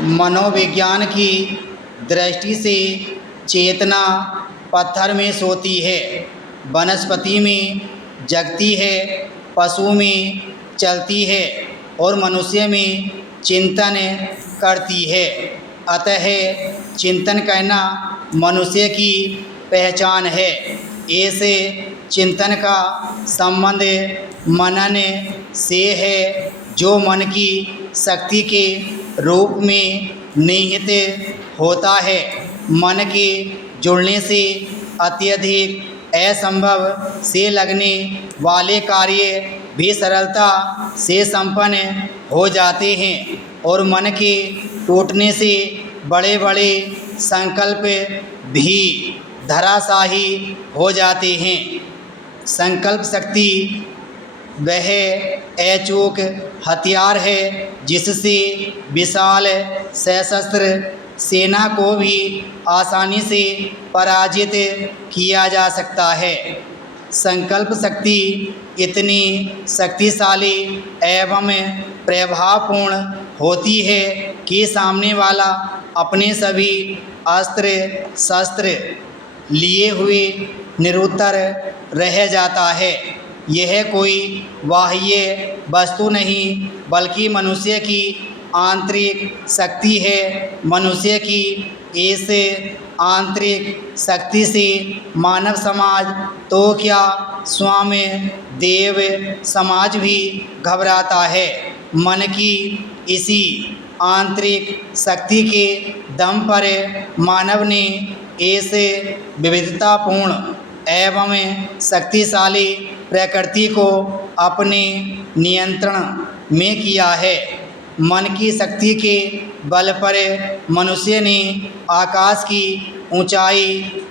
मनोविज्ञान की दृष्टि से चेतना पत्थर में सोती है, वनस्पति में जगती है, पशु में चलती है और मनुष्य में चिंतन करती है। अतः चिंतन करना मनुष्य की पहचान है। ऐसे चिंतन का संबंध मनन से है, जो मन की शक्ति के रूप में निहित होता है। मन के जुड़ने से अत्यधिक असंभव से लगने वाले कार्य भी सरलता से संपन्न हो जाते हैं और मन के टूटने से बड़े बड़े संकल्प भी धराशायी हो जाते हैं। संकल्प शक्ति वह अचूक हथियार है जिससे विशाल सशस्त्र सेना को भी आसानी से पराजित किया जा सकता है। संकल्प शक्ति इतनी शक्तिशाली एवं प्रभावपूर्ण होती है कि सामने वाला अपने सभी अस्त्र शस्त्र लिए हुए निरुत्तर रह जाता है। यह कोई बाह्य वस्तु नहीं बल्कि मनुष्य की आंतरिक शक्ति है। मनुष्य की इस आंतरिक शक्ति से मानव समाज तो क्या, स्वयं देव समाज भी घबराता है। मन की इसी आंतरिक शक्ति के दम पर मानव ने इस विविधतापूर्ण एवं शक्तिशाली प्रकृति को अपने नियंत्रण में किया है। मन की शक्ति के बल पर मनुष्य ने आकाश की ऊंचाई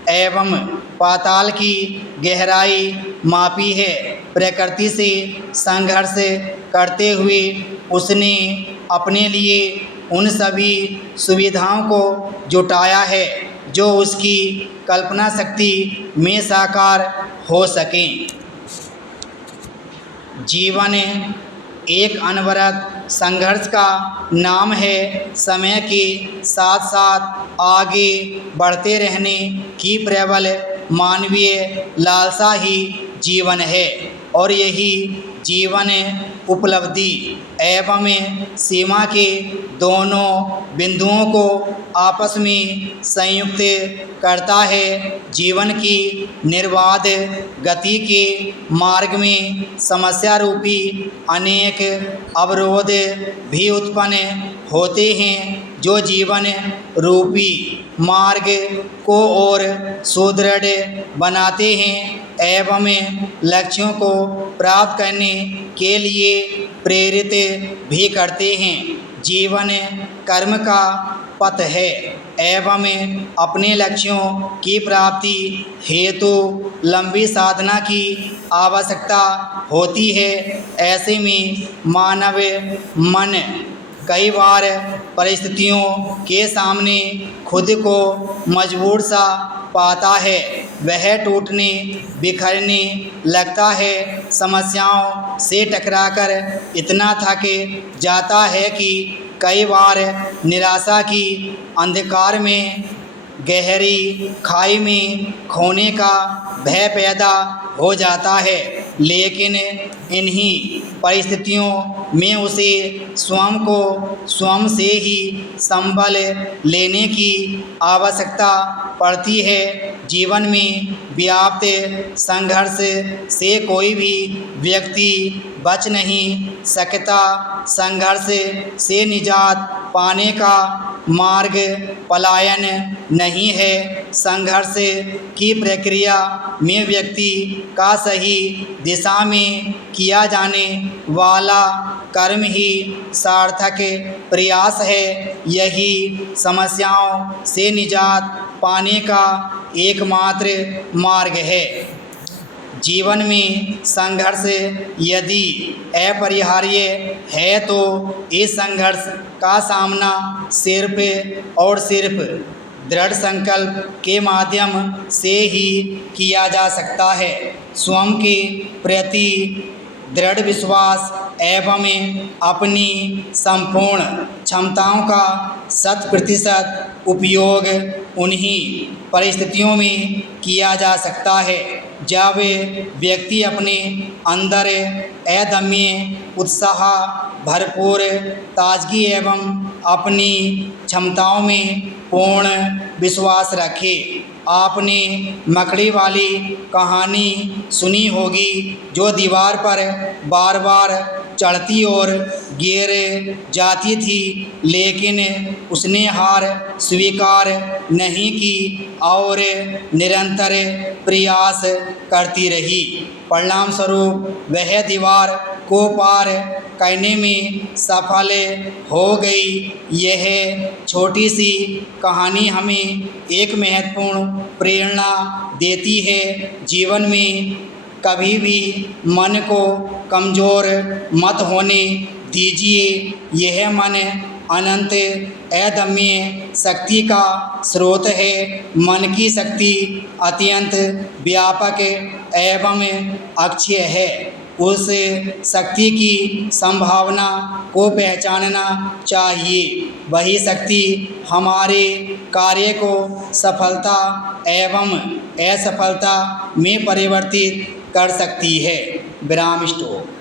एवं पाताल की गहराई मापी है। प्रकृति से संघर्ष करते हुए उसने अपने लिए उन सभी सुविधाओं को जुटाया है जो उसकी कल्पना शक्ति में साकार हो सकें। जीवन एक अनवरत संघर्ष का नाम है। समय के साथ साथ आगे बढ़ते रहने की प्रबल मानवीय लालसा ही जीवन है और यही जीवन उपलब्धि एवं सीमा के दोनों बिंदुओं को आपस में संयुक्त करता है। जीवन की निर्बाध गति के मार्ग में समस्या रूपी अनेक अवरोध भी उत्पन्न होते हैं जो जीवन रूपी मार्ग को और सुदृढ़ बनाते हैं एवं लक्ष्यों को प्राप्त करने के लिए प्रेरित भी करते हैं। जीवन कर्म का पथ है एवं अपने लक्ष्यों की प्राप्ति हेतु लंबी साधना की आवश्यकता होती है। ऐसे में मानव मन कई बार परिस्थितियों के सामने खुद को मजबूर सा पाता है। वह टूटने बिखरने लगता है, समस्याओं से टकराकर इतना थक जाता है कि कई बार निराशा की अंधकार में गहरी खाई में खोने का भय पैदा हो जाता है। लेकिन इन्हीं परिस्थितियों में उसे स्वयं को स्वयं से ही संभल लेने की आवश्यकता पड़ती है। जीवन में व्याप्त संघर्ष से कोई भी व्यक्ति बच नहीं सकता। संघर्ष से निजात पाने का मार्ग पलायन नहीं है। संघर्ष की प्रक्रिया में व्यक्ति का सही दिशा में किया जाने वाला कर्म ही सार्थक प्रयास है। यही समस्याओं से निजात पाने का एकमात्र मार्ग है। जीवन में संघर्ष यदि अपरिहार्य है तो इस संघर्ष का सामना सिर्फ और सिर्फ दृढ़ संकल्प के माध्यम से ही किया जा सकता है। स्वयं के प्रति दृढ़ विश्वास एवं अपनी संपूर्ण क्षमताओं का 100% उपयोग उन्हीं परिस्थितियों में किया जा सकता है जब व्यक्ति अपने अंदर अदम्य उत्साह, भरपूर ताजगी एवं अपनी क्षमताओं में पूर्ण विश्वास रखे। आपने मकड़ी वाली कहानी सुनी होगी जो दीवार पर बार बार चढ़ती और गिर जाती थी, लेकिन उसने हार स्वीकार नहीं की और निरंतर प्रयास करती रही। परिणाम स्वरूप वह दीवार को पार करने में सफल हो गई। यह छोटी सी कहानी हमें एक महत्वपूर्ण प्रेरणा देती है। जीवन में कभी भी मन को कमज़ोर मत होने दीजिए। यह मन अनंत अदम्य शक्ति का स्रोत है। मन की शक्ति अत्यंत व्यापक एवं अक्षय है। उस शक्ति की संभावना को पहचानना चाहिए। वही शक्ति हमारे कार्य को सफलता एवं असफलता में परिवर्तित कर सकती है। विराम स्टॉप।